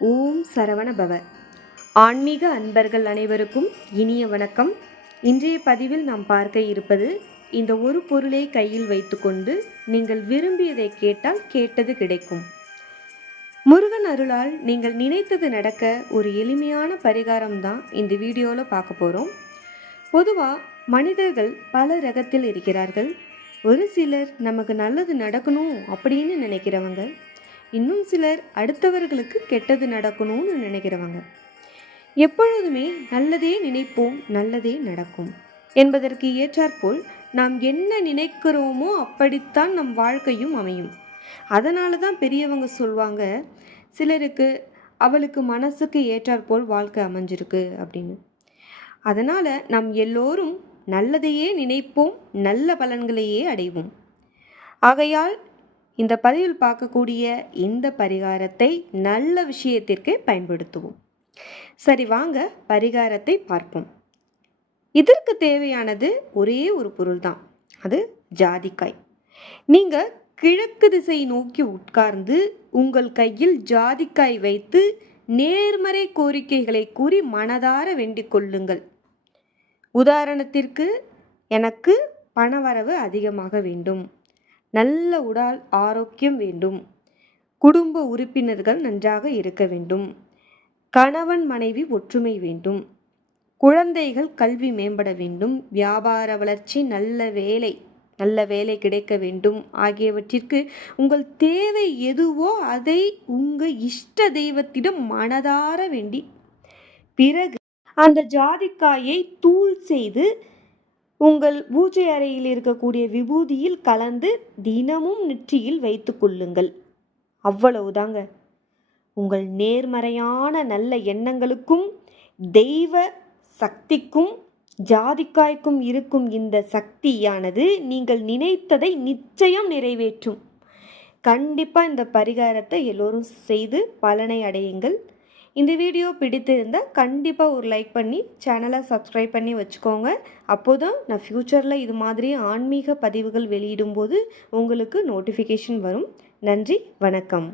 ஓம் சரவண பவ. ஆன்மீக அன்பர்கள் அனைவருக்கும் இனிய வணக்கம். இன்றைய பதிவில் நாம் பார்க்க இருப்பது, இந்த ஒரு பொருளை கையில் வைத்துக்கொண்டு நீங்கள் விரும்பியதை கேட்டால் கேட்டது கிடைக்கும். முருகன் அருளால் நீங்கள் நினைத்தது நடக்க ஒரு எளிமையான பரிகாரம் தான் இந்த வீடியோவில் பார்க்க போகிறோம். பொதுவாக மனிதர்கள் பல ரகத்தில் இருக்கிறார்கள். ஒரு சிலர் நமக்கு நல்லது நடக்கணும் அப்படின்னு நினைக்கிறவங்க, இன்னும் சிலர் அடுத்தவர்களுக்கு கெட்டது நடக்கணும்னு நினைக்கிறவங்க. எப்பொழுதுமே நல்லதே நினைப்போம், நல்லதே நடக்கும் என்பதற்கு ஏற்றாற்போல் நாம் என்ன நினைக்கிறோமோ அப்படித்தான் நம் வாழ்க்கையும் அமையும். அதனால தான் பெரியவங்க சொல்வாங்க, சிலருக்கு அவளுக்கு மனசுக்கு ஏற்றாற்போல் வாழ்க்கை அமைஞ்சிருக்கு அப்படின்னு. அதனால் நாம் எல்லோரும் நல்லதையே நினைப்போம், நல்ல பலன்களையே அடைவோம். ஆகையால் இந்த பதிவில் பார்க்கக்கூடிய இந்த பரிகாரத்தை நல்ல விஷயத்திற்கு பயன்படுத்துவோம். சரி, வாங்க பரிகாரத்தை பார்ப்போம். இதற்கு தேவையானது ஒரே ஒரு பொருள் தான், அது ஜாதிக்காய். நீங்கள் கிழக்கு திசை நோக்கி உட்கார்ந்து உங்கள் கையில் ஜாதிக்காய் வைத்து நேர்மறை கோரிக்கைகளை கூறி மனதார வேண்டிக் கொள்ளுங்கள். உதாரணத்திற்கு, எனக்கு பணவரவு அதிகமாக வேண்டும், நல்ல உடல் ஆரோக்கியம் வேண்டும், குடும்ப உறுப்பினர்கள் நன்றாக இருக்க வேண்டும், கணவன் மனைவி ஒற்றுமை வேண்டும், குழந்தைகள் கல்வி மேம்பட வேண்டும், வியாபார வளர்ச்சி, நல்ல வேலை கிடைக்க வேண்டும் ஆகியவற்றிற்கு உங்கள் தேவை எதுவோ அதை உங்கள் இஷ்ட தெய்வத்திடம் மனதார வேண்டி, பிறகு அந்த ஜாதிக்காயை தூள் செய்து உங்கள் பூஜை அறையில் இருக்கக்கூடிய விபூதியில் கலந்து தினமும் நெற்றியில் வைத்து கொள்ளுங்கள். அவ்வளவுதாங்க. உங்கள் நேர்மறையான நல்ல எண்ணங்களுக்கும் தெய்வ சக்திக்கும் ஜாதிக்காய்க்கும் இருக்கும் இந்த சக்தியானது நீங்கள் நினைத்ததை நிச்சயம் நிறைவேற்றும். கண்டிப்பாக இந்த பரிகாரத்தை எல்லோரும் செய்து பலனை அடையுங்கள். இந்த வீடியோ பிடித்திருந்தால் கண்டிப்பாக ஒரு லைக் பண்ணி சேனலை சப்ஸ்கிரைப் பண்ணி வச்சுக்கோங்க. அப்போதான் நான் ஃப்யூச்சரில் இது மாதிரி ஆன்மீக பதிவுகள் வெளியிடும்போது உங்களுக்கு நோட்டிஃபிகேஷன் வரும். நன்றி, வணக்கம்.